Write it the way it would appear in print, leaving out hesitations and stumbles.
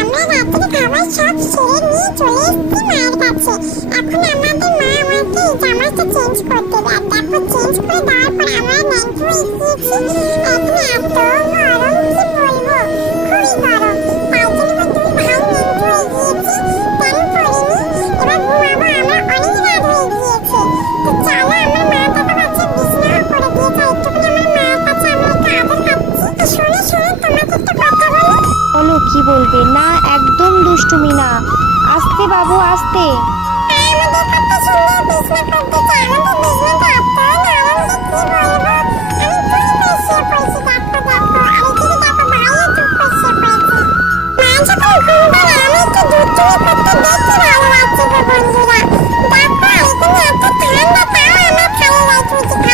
আমরা রাতের খাবার সব সেরে নিয়ে চলে এসেছি মায়ের কাছে। এখন আমাদের মা আমাকে জামাটা চেঞ্জ করতে দেবে। আর দেখো চেঞ্জ করে দেওয়ার পর আমরা ন্যাংটো হয়ে গিয়েছি। এখন এত গরম কি বলবো, খুবই গরম। তাই জন্য দুই ভাই ন্যাংটো হয়ে গিয়েছি, প্যান্ট পরিনি। এবার ঘুমাবো, আমরা অনেক রাত হয়ে গিয়েছে। তো চলো, আমার মা টাকা বাচ্চা বিছানা করে দিয়েছে, একটুখানি আমার মায়ের কাছে আমরা একটু আদর খাচ্ছি। শোনো শোনো, তোমাকে একটা কথা বলি। বলো কি বলবে? না একদম দুষ্টুমি না, আস্তে বাবু আস্তে। আমাদের কত সুন্দর বিছানা করতে চাই, আমাদের বিছানাটা এত নরম যে কি বলবো। আমি পুরো বসে পড়েছি, দেখো দেখো। আর এদিকে দেখো ভাইও চুপ বসে পড়েছে। মা যখন ঘুম পাড়ে আমি একটু দুষ্টুমি করতে দেখতে ভালো লাগছে গো বন্ধুরা। দেখো এখানে এত ঠান্ডা, তাও আমার ভালো লাগছে।